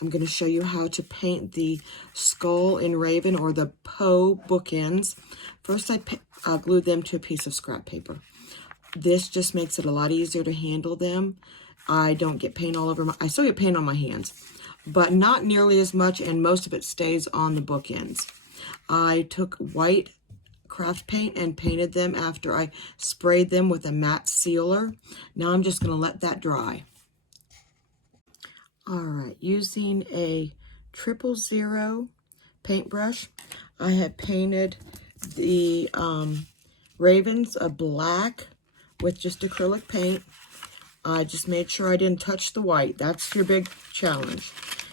I'm going to show you how to paint the skull and raven, or the Poe Bookends. First, I glued them to a piece of scrap paper. This just makes it a lot easier to handle them. I don't get paint all over I still get paint on my hands, but not nearly as much, and most of it stays on the bookends. I took white craft paint and painted them after I sprayed them with a matte sealer. Now I'm just going to let that dry. All right, using a 000 paintbrush, I have painted the ravens a black with just acrylic paint. I just made sure I didn't touch the white. That's your big challenge.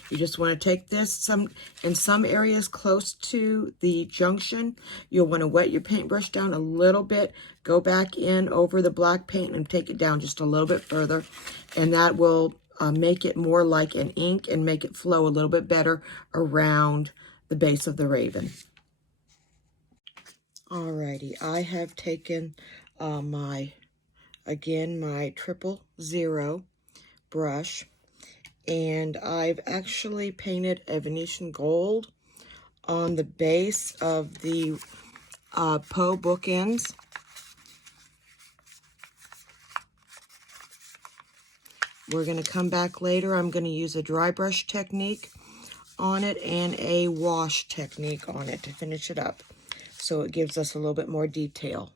You just want to take this, in some areas close to the junction, you'll want to wet your paintbrush down a little bit, go back in over the black paint and take it down just a little bit further, and that will make it more like an ink and make it flow a little bit better around the base of the raven. Alrighty, I have taken my 000 brush, and I've actually painted a Venetian gold on the base of the Poe Bookends. We're going to come back later. I'm going to use a dry brush technique on it and a wash technique on it to finish it up, so it gives us a little bit more detail.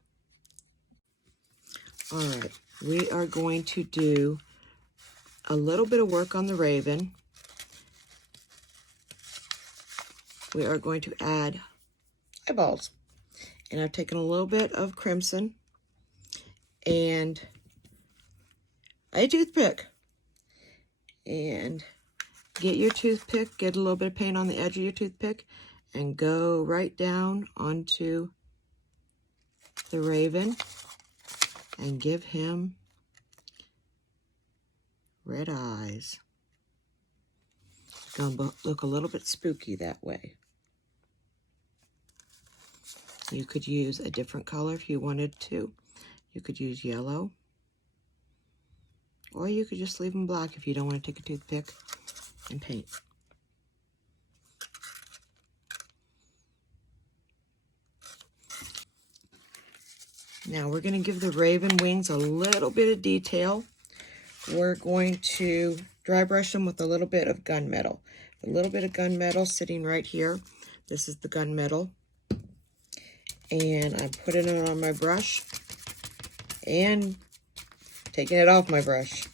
All right, we are going to do a little bit of work on the raven. We are going to add eyeballs, and I've taken a little bit of crimson and a toothpick, and get your toothpick, get a little bit of paint on the edge of your toothpick, and go right down onto the raven and give him red eyes. It's going to look a little bit spooky that way. You could use a different color if you wanted to. You could use yellow, or you could just leave them black if you don't want to take a toothpick and paint. Now we're going to give the raven wings a little bit of detail. We're going to dry brush them with a little bit of gunmetal. A little bit of gunmetal sitting right here. This is the gunmetal. And I'm putting it on my brush and taking it off my brush.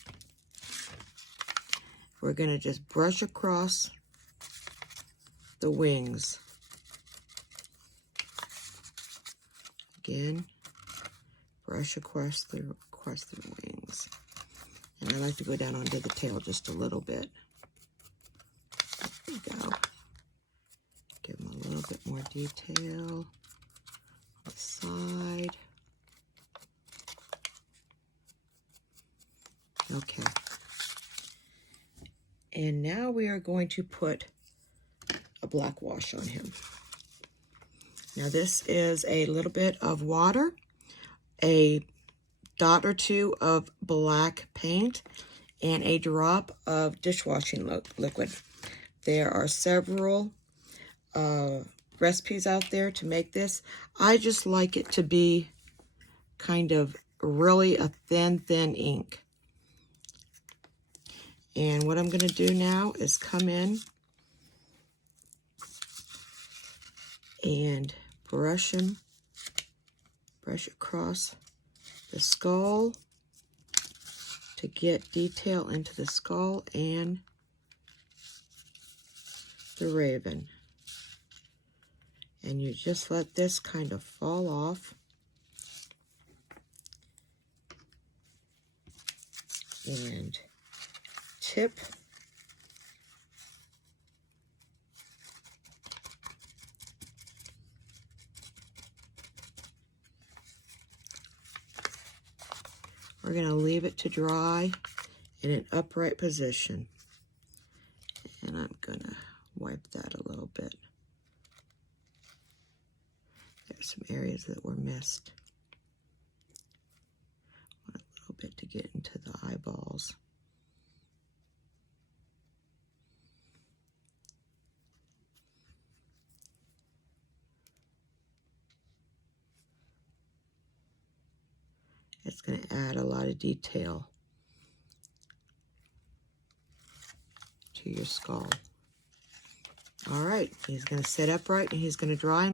We're going to just brush across the wings. Again, brush across the wings. And I like to go down onto the tail just a little bit. There we go. Give them a little bit more detail on the side. Okay. And now we are going to put a black wash on him. Now this is a little bit of water, a dot or two of black paint, and a drop of dishwashing liquid. There are several recipes out there to make this. I just like it to be kind of really a thin ink. And what I'm going to do now is come in and brush across the skull to get detail into the skull and the raven. And you just let this kind of fall off. And tip. We're going to leave it to dry in an upright position. And I'm going to wipe that a little bit. There's some areas that were missed. Want a little bit to get into the eyeballs. It's going to add a lot of detail to your skull. All right, he's going to sit upright and he's going to dry.